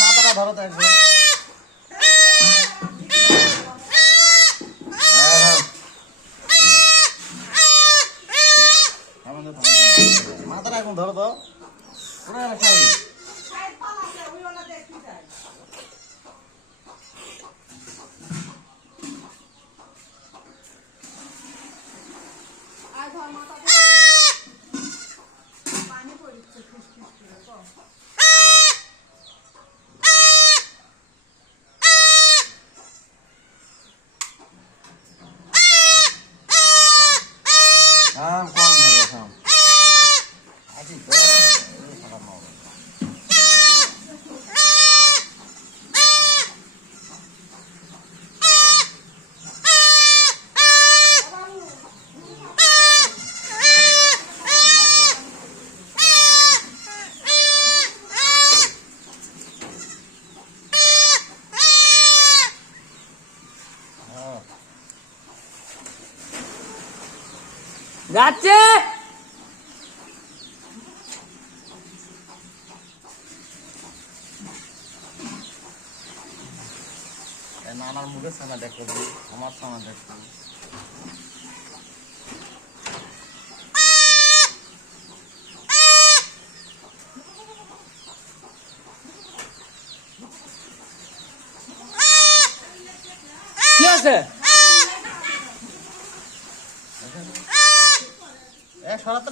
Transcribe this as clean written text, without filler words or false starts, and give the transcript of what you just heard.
মাথাটা ধরো তো একদম মাথাটা এখন ধরো তো যাচ্ছে নানার মুখের সামনে দেখো আমার সামনে দেখো কি আছে সরাতে